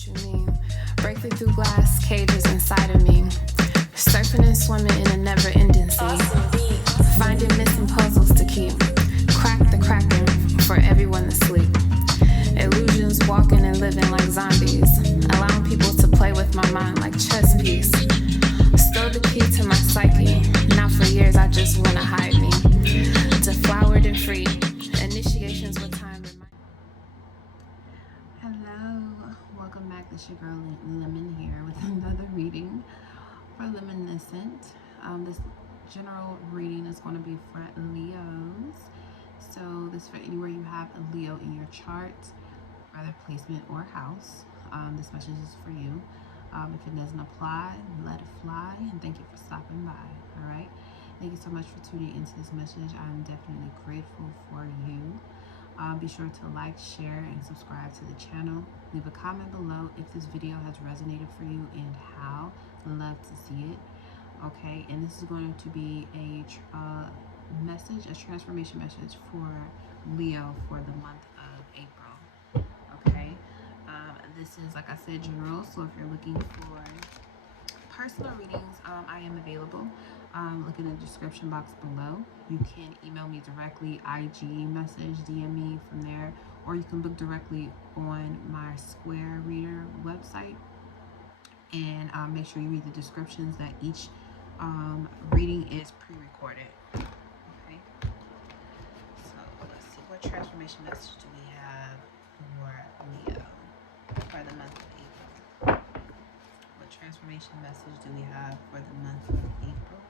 what you mean. Breaking through glass cages inside of me. Surfing and swimming in a never-ending sea. Finding missing puzzles to keep. Crack the cracking for everyone to sleep. Illusions walking and living like zombies. Allowing people to play with my mind like chess piece. Stole the key to my psyche. Now for years I just wanna hide me. Deflowered and free. Initiations with time. Hello, welcome back. This your girl Lemon here with another reading for Leminiscent. This general reading is going to be for Leos. So this is for anywhere you have a Leo in your chart, either placement or house. This message is for you. If it doesn't apply, let it fly, and thank you for stopping by. All right, thank you so much for tuning into this message. I'm definitely grateful for you. Be sure to like, share, and subscribe to the channel. Leave a comment below if this video has resonated for you and how. Love to see it. Okay, and this is going to be a transformation message for Leo for the month of April. Okay, this is, like I said, general. So if you're looking for personal readings, I am available. Look in the description box below. You can email me directly, IG message, DM me from there, or you can book directly on my Square Reader website. And make sure you read the descriptions that each reading is pre-recorded. Okay. So let's see, what transformation message do we have for Leo for the month of April? What transformation message do we have for the month of April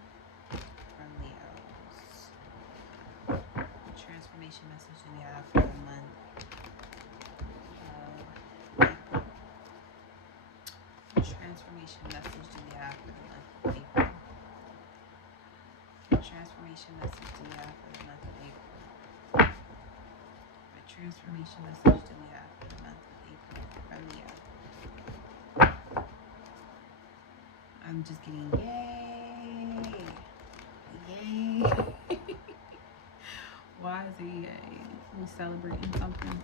for Leos? What transformation message do we have for the month of April? What transformation message do we have for the month of April? What transformation message do we have for the month of April? What transformation message do we have for the month of April for Leo? I'm just kidding. Yay! Yay! Why is it yay? We celebrating something.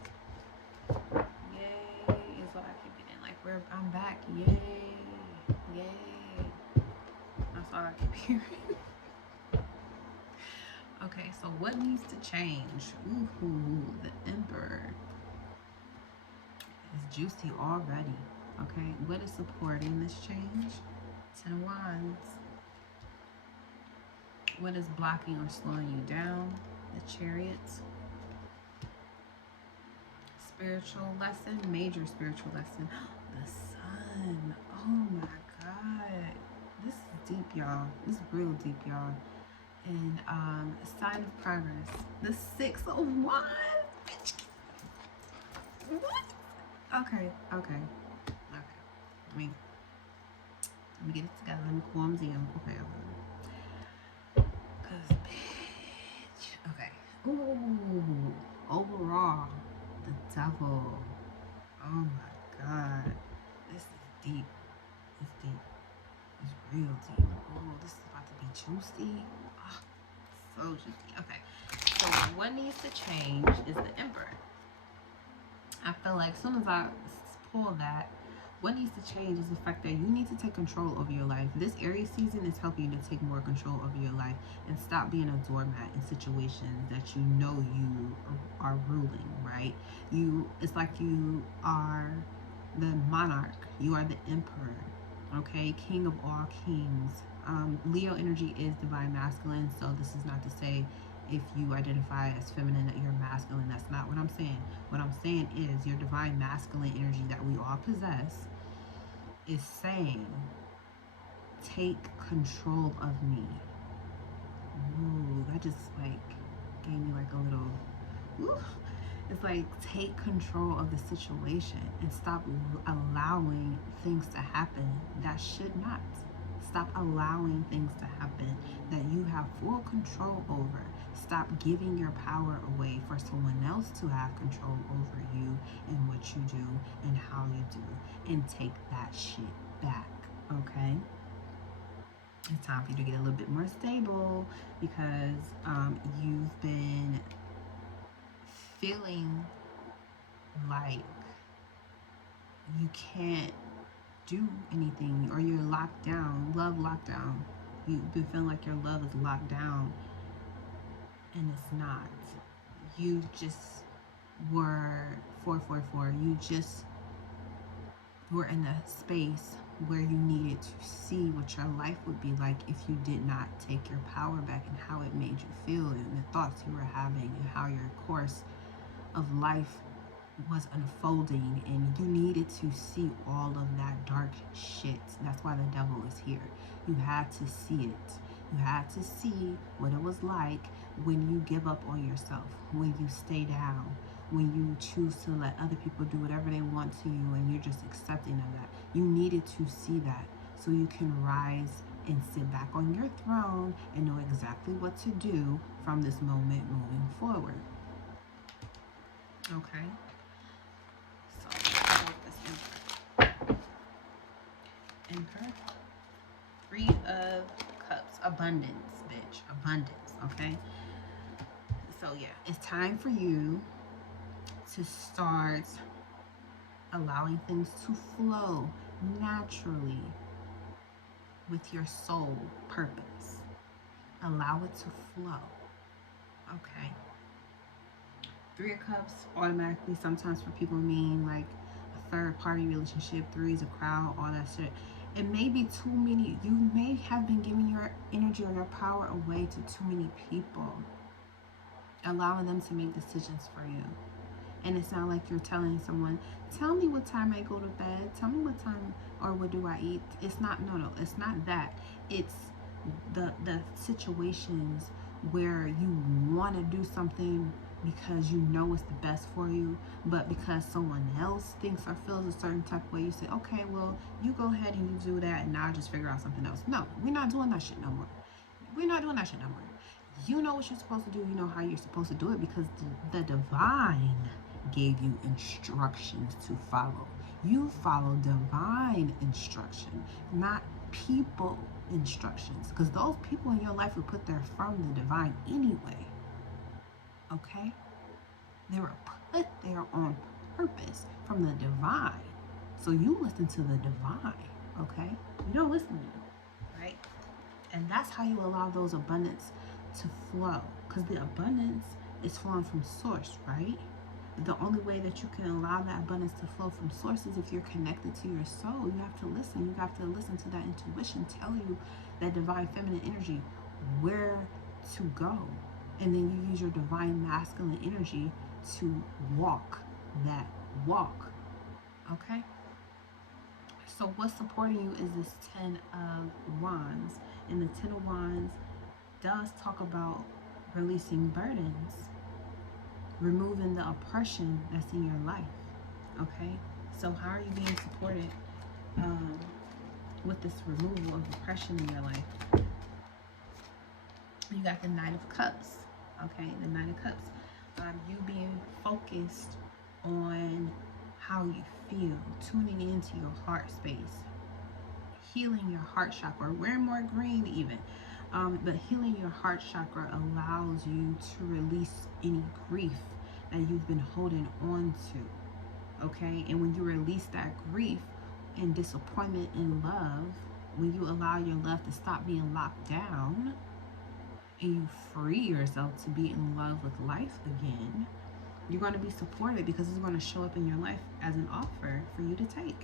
Yay is what I keep getting. Like, I'm back. Yay! Yay! That's all I keep hearing. Okay, so what needs to change? Ooh, the Emperor is juicy already. Okay, what is supporting this change? 10 of Wands. What is blocking or slowing you down? The Chariots. Spiritual lesson, major spiritual lesson. The Sun. Oh my God. This is deep, y'all. This is real deep, y'all. And sign of progress. The 6 of Wands. What? Okay. Let me get it together. Let me calm down. Okay. Cause bitch. Okay. Ooh. Overall, the Devil. Oh my God. This is deep. It's deep. It's real deep. Oh, this is about to be juicy. Oh, so juicy. Okay. So what needs to change is the Emperor. I feel like as soon as I pull that, what needs to change is the fact that you need to take control over your life. This Aries season is helping you to take more control over your life and stop being a doormat in situations that you know you are ruling, right? It's like you are the monarch. You are the emperor, okay? King of all kings. Leo energy is divine masculine, so this is not to say if you identify as feminine that you're masculine. That's not what I'm saying. What I'm saying is your divine masculine energy that we all possess is saying, take control of me. Ooh, that just like gave me like a little, ooh. It's like, take control of the situation and stop allowing things to happen that should not. Stop allowing things to happen that you have full control over. Stop giving your power away for someone else to have control over you and what you do and how you do. And take that shit back, okay? It's time for you to get a little bit more stable because you've been feeling like you can't do anything, or you're locked down, love lockdown. You've been feeling like your love is locked down, and it's not. You just were 444. You just were in a space where you needed to see what your life would be like if you did not take your power back, and how it made you feel, and the thoughts you were having, and how your course of life was unfolding, and you needed to see all of that dark shit. That's why the devil is here. You had to see it. You had to see what it was like when you give up on yourself, when you stay down, when you choose to let other people do whatever they want to you, and you're just accepting of that. You needed to see that so you can rise and sit back on your throne and know exactly what to do from this moment moving forward. Okay? So, Emperor. 3 of Cups. Abundance, bitch. Abundance, okay? So, yeah, it's time for you to start allowing things to flow naturally with your soul purpose. Allow it to flow, okay? 3 of Cups automatically sometimes for people mean like a third party relationship. 3 is a crowd, all that shit. It may be too many. You may have been giving your energy or your power away to too many people, allowing them to make decisions for you. And it's not like you're telling someone, tell me what time I go to bed, tell me what time or what do I eat. It's not, no, it's not that. It's the situations where you want to do something because you know it's the best for you, but because someone else thinks or feels a certain type of way, you say, okay, well, you go ahead and you do that, and I'll just figure out something else. No, we're not doing that shit no more. We're not doing that shit no more. You know what you're supposed to do. You know how you're supposed to do it, because the divine gave you instructions to follow. You follow divine instruction, not people instructions, because those people in your life were put there from the divine anyway. Okay? They were put there on purpose from the divine. So you listen to the divine, okay? You don't listen to me, right? And that's how you allow those abundance to flow, because the abundance is flowing from source, right? The only way that you can allow that abundance to flow from source is if you're connected to your soul. You have to listen. You have to listen to that intuition tell you, that divine feminine energy, where to go. And then you use your divine masculine energy to walk that walk. Okay? So what's supporting you is this 10 of Wands. And the 10 of Wands does talk about releasing burdens, removing the oppression that's in your life. Okay? So how are you being supported with this removal of oppression in your life? You got the Knight of Cups. Okay? The Knight of Cups. You being focused on how you feel, tuning into your heart space, healing your heart chakra, wearing more green even. But healing your heart chakra allows you to release any grief that you've been holding on to. Okay? And when you release that grief and disappointment in love, when you allow your love to stop being locked down and you free yourself to be in love with life again, you're going to be supported, because it's going to show up in your life as an offer for you to take.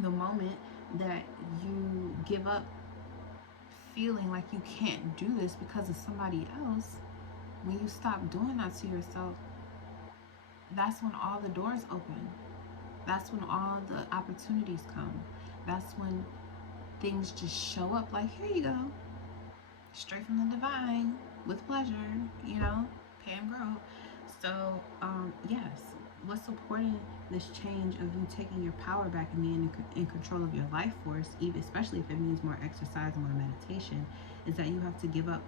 The moment that you give up feeling like you can't do this because of somebody else, when you stop doing that to yourself, that's when all the doors open. That's when all the opportunities come. That's when things just show up like, here you go, straight from the divine, with pleasure, you know, pay and grow. So, yes, what's supporting this change of you taking your power back and being in control of your life force, even especially if it means more exercise and more meditation, is that you have to give up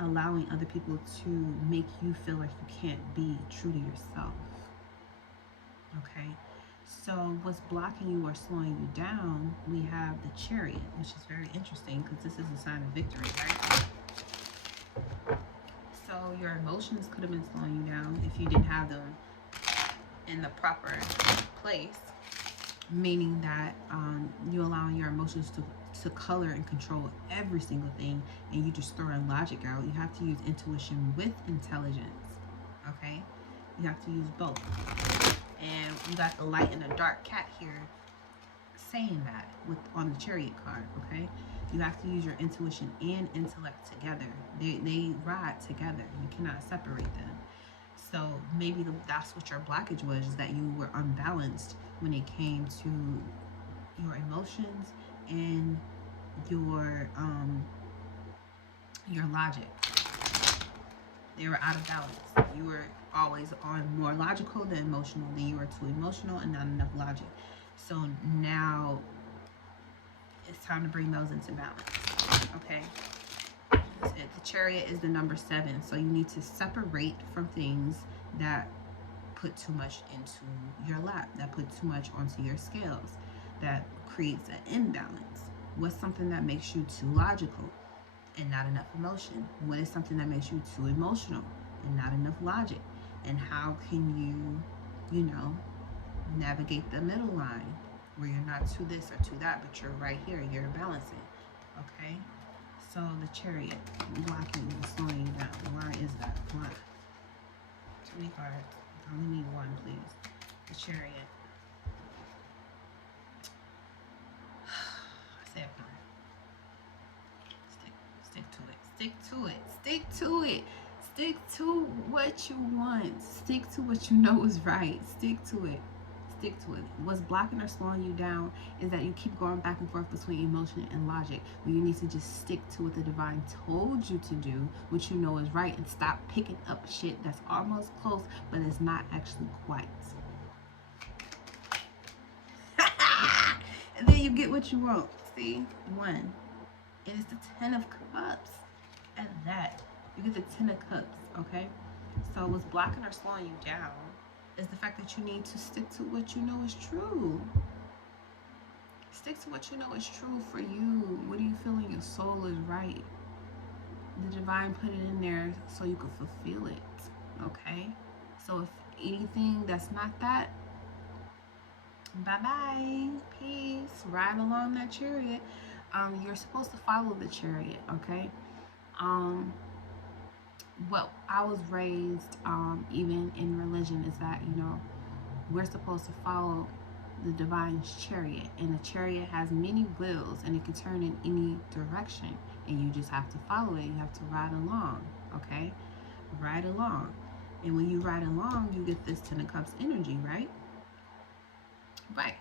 allowing other people to make you feel like you can't be true to yourself. Okay? So what's blocking you or slowing you down, we have the Chariot, which is very interesting because this is a sign of victory, right? So your emotions could have been slowing you down if you didn't have them in the proper place, meaning that you allow your emotions to color and control every single thing, and you just throwing logic out. You have to use intuition with intelligence, okay? You have to use both. And you got the light and the dark cat here saying that on the Chariot card, okay? You have to use your intuition and intellect together. They ride together. You cannot separate them. So maybe that's what your blockage was, is that you were unbalanced when it came to your emotions and your logic. They were out of balance. You were always on more logical than emotional. Then you were too emotional and not enough logic. So now it's time to bring those into balance, okay? The Chariot is the number 7, so you need to separate from things that put too much into your lap, that put too much onto your scales, that creates an imbalance. What's something that makes you too logical and not enough emotion? What is something that makes you too emotional and not enough logic? And how can you know, navigate the middle line where you're not to this or to that, but you're right here, you're balancing, okay? So the Chariot, blocking and slowing you down. Why is that? Why? Too many cards. I only need one, please. The Chariot. I said one. Stick to it. Stick to it. Stick to it. Stick to what you want. Stick to what you know is right. Stick to it. Stick to it. What's blocking or slowing you down is that you keep going back and forth between emotion and logic, when you need to just stick to what the divine told you to do, what you know is right, and stop picking up shit that's almost close but it's not actually quite. And then you get what you want. See? 1. It is the 10 of Cups. And that, you get the 10 of Cups, okay? So what's blocking or slowing you down is the fact that you need to stick to what you know is true. Stick to what you know is true for you. What do you feel in your soul is right? The divine put it in there so you could fulfill it, okay? So if anything that's not that, bye-bye, peace. Ride along that Chariot. You're supposed to follow the Chariot, okay? What I was raised, even in religion, is that, you know, we're supposed to follow the divine's chariot, and the chariot has many wheels and it can turn in any direction, and you just have to follow it. You have to ride along, okay? Ride along. And when you ride along, you get this 10 of Cups energy, right? Right.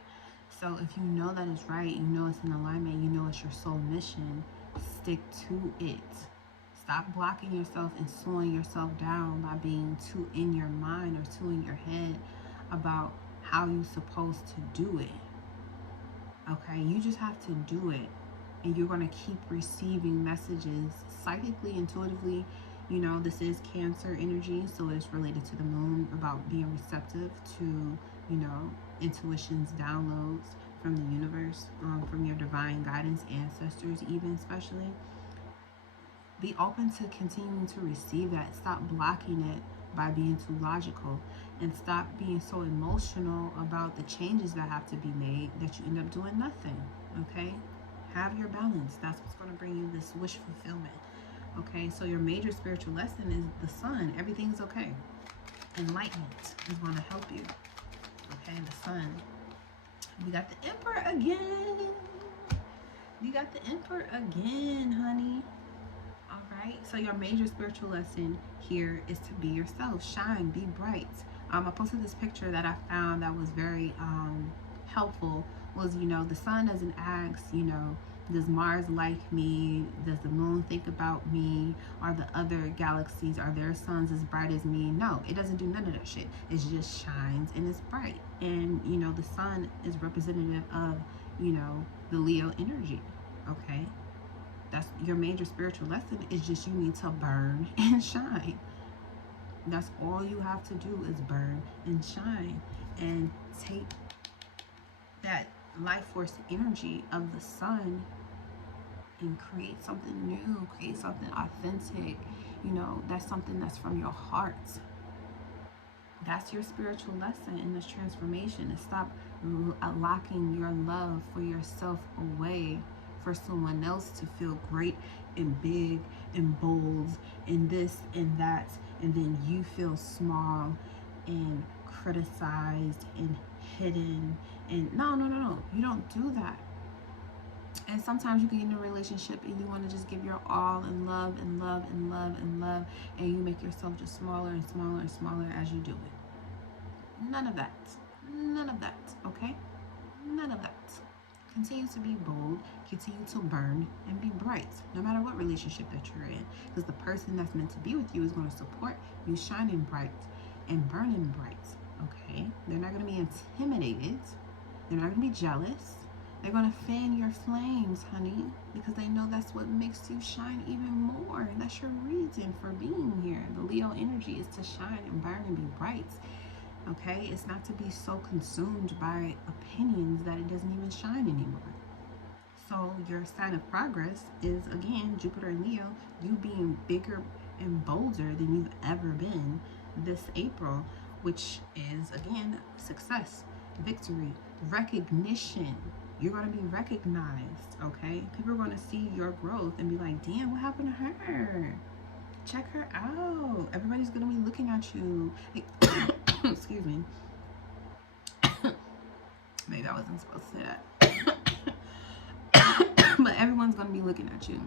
So if you know that it's right, you know it's in alignment, you know it's your soul mission, stick to it. Stop blocking yourself and slowing yourself down by being too in your mind or too in your head about how you're supposed to do it. Okay, you just have to do it, and you're going to keep receiving messages psychically, intuitively. You know, this is Cancer energy, so it's related to the moon, about being receptive to, you know, intuitions, downloads from the universe, from your divine guidance, ancestors even, especially. Be open to continuing to receive that. Stop blocking it by being too logical, and stop being so emotional about the changes that have to be made that you end up doing nothing, okay? Have your balance. That's what's going to bring you this wish fulfillment, okay? So your major spiritual lesson is the sun. Everything's okay. Enlightenment is going to help you, okay? The sun. We got the Emperor again. You got the Emperor again, honey. All right, so your major spiritual lesson here is to be yourself, shine, be bright. I posted this picture that I found that was very helpful. Was, you know, the sun doesn't ask, you know, does Mars like me? Does the moon think about me? Are the other galaxies, are their suns as bright as me? No, it doesn't do none of that shit. It just shines and it's bright. And, you know, the sun is representative of, you know, the Leo energy, okay? That's your major spiritual lesson, is just you need to burn and shine. That's all you have to do, is burn and shine, and take that life force energy of the sun and create something new, create something authentic. You know, that's something that's from your heart. That's your spiritual lesson in this transformation, is stop locking your love for yourself away for someone else to feel great and big and bold and this and that, and then you feel small and criticized and hidden. And no, you don't do that. And sometimes you can get in a relationship and you want to just give your all and love and love and love and love, and you make yourself just smaller and smaller and smaller as you do it. None of that. None of that, okay? None of that. Continue to be bold, continue to burn, and be bright, no matter what relationship that you're in. Because the person that's meant to be with you is going to support you shining bright and burning bright, okay? They're not going to be intimidated. They're not going to be jealous. They're going to fan your flames, honey, because they know that's what makes you shine even more. That's your reason for being here. The Leo energy is to shine and burn and be bright, okay? It's not to be so consumed by opinions that it doesn't even shine anymore. So your sign of progress is, again, Jupiter and Leo, you being bigger and bolder than you've ever been this April, which is, again, success, victory, recognition. You're going to be recognized, okay? People are going to see your growth and be like, damn, what happened to her? Check her out. Everybody's going to be looking at you. Excuse me. Maybe I wasn't supposed to say that. But everyone's going to be looking at you.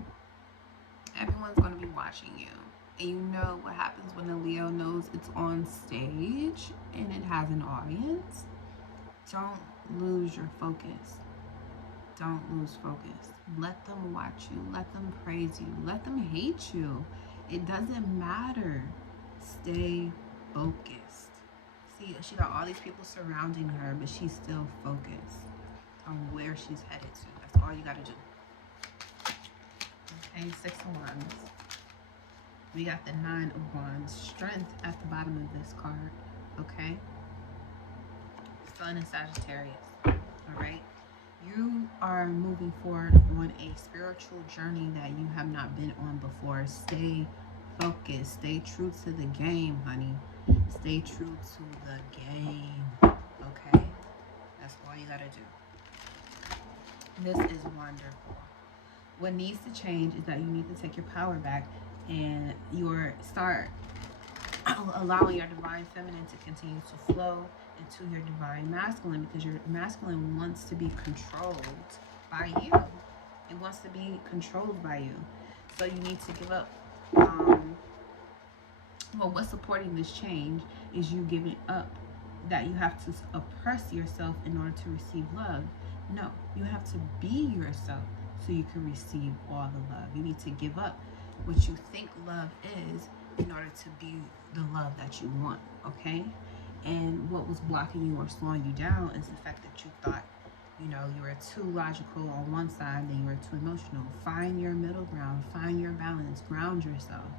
Everyone's going to be watching you. And you know what happens when a Leo knows it's on stage and it has an audience? Don't lose your focus. Don't lose focus. Let them watch you. Let them praise you. Let them hate you. It doesn't matter. Stay focused. See, she got all these people surrounding her, but she's still focused on where she's headed to. That's all you got to do. Okay, 6 of Wands. We got the 9 of Wands. Strength at the bottom of this card. Okay? Sun and Sagittarius. All right? You are moving forward on a spiritual journey that you have not been on before. Stay focused. Stay true to the game, honey. Stay true to the game. Okay? That's all you gotta do. This is wonderful. What needs to change is that you need to take your power back and start allowing your divine feminine to continue to flow into your divine masculine, because your masculine wants to be controlled by you. It wants to be controlled by you. So you need to give up. Well, what's supporting this change is you giving up that you have to oppress yourself in order to receive love. No, you have to be yourself so you can receive all the love. You need to give up what you think love is in order to be the love that you want, okay? And what was blocking you or slowing you down is the fact that you thought, you were too logical on one side, then you were too emotional. Find your middle ground, find your balance, ground yourself,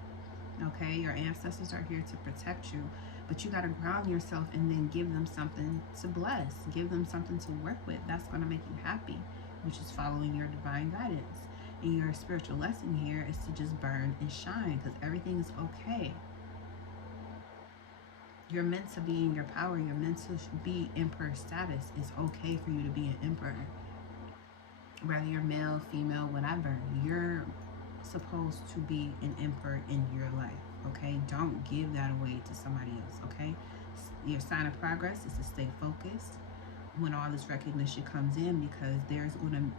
okay? Your ancestors are here to protect you, but you got to ground yourself and then give them something to bless, give them something to work with. That's going to make you happy, which is following your divine guidance. And your spiritual lesson here is to just burn and shine, because everything is okay. You're meant to be in your power. You're meant to be emperor status. It's okay for you to be an emperor. Whether you're male, female, whatever, you're supposed to be an emperor in your life, okay? Don't give that away to somebody else, okay? Your sign of progress is to stay focused when all this recognition comes in, because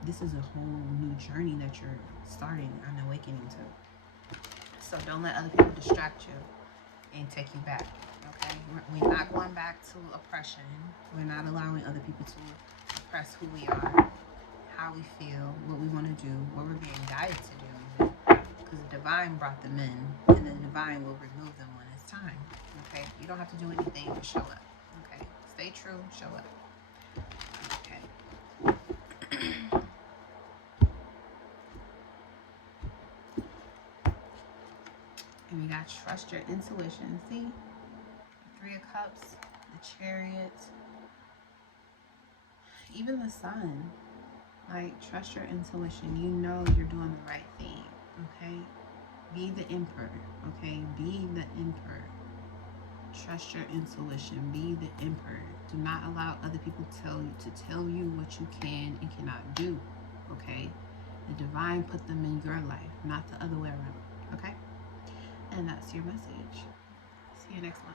this is a whole new journey that you're starting and awakening to. So don't let other people distract you and take you back, okay? We're not going back to oppression. We're not allowing other people to oppress who we are, how we feel, what we want to do, what we're being guided to do, because the divine brought them in, and the divine will remove them when it's time, okay? You don't have to do anything to show up, okay? Stay true, show up. And we got trust your intuition. See? 3 of Cups, the Chariot, even the Sun. Like, trust your intuition. You know you're doing the right thing, okay? Be the emperor, okay? Be the emperor. Trust your intuition. Be the emperor. Do not allow other people to tell you what you can and cannot do. Okay? The divine put them in your life, not the other way around. Okay? And that's your message. See you next one.